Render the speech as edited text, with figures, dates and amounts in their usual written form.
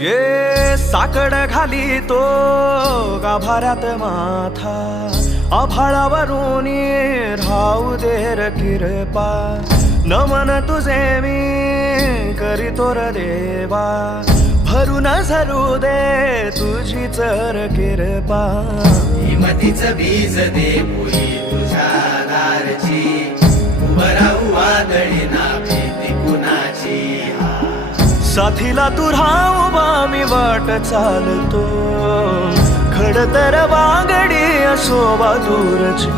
ये साकड घाली तो गाभाऱ्यात माथा, आभाळावरून राहू दे र किरपा, नमन तुझे मी करीतो र देवा, भरून झरू दे तुझी चर किरपा. हिमतीच बीज दे पुरी तुझ्या दारची, उभं राहू वादळी ना भीती कुणाची. साथीला तू राहू मी वाट चालतो, खडतर वागडी असो दूरची.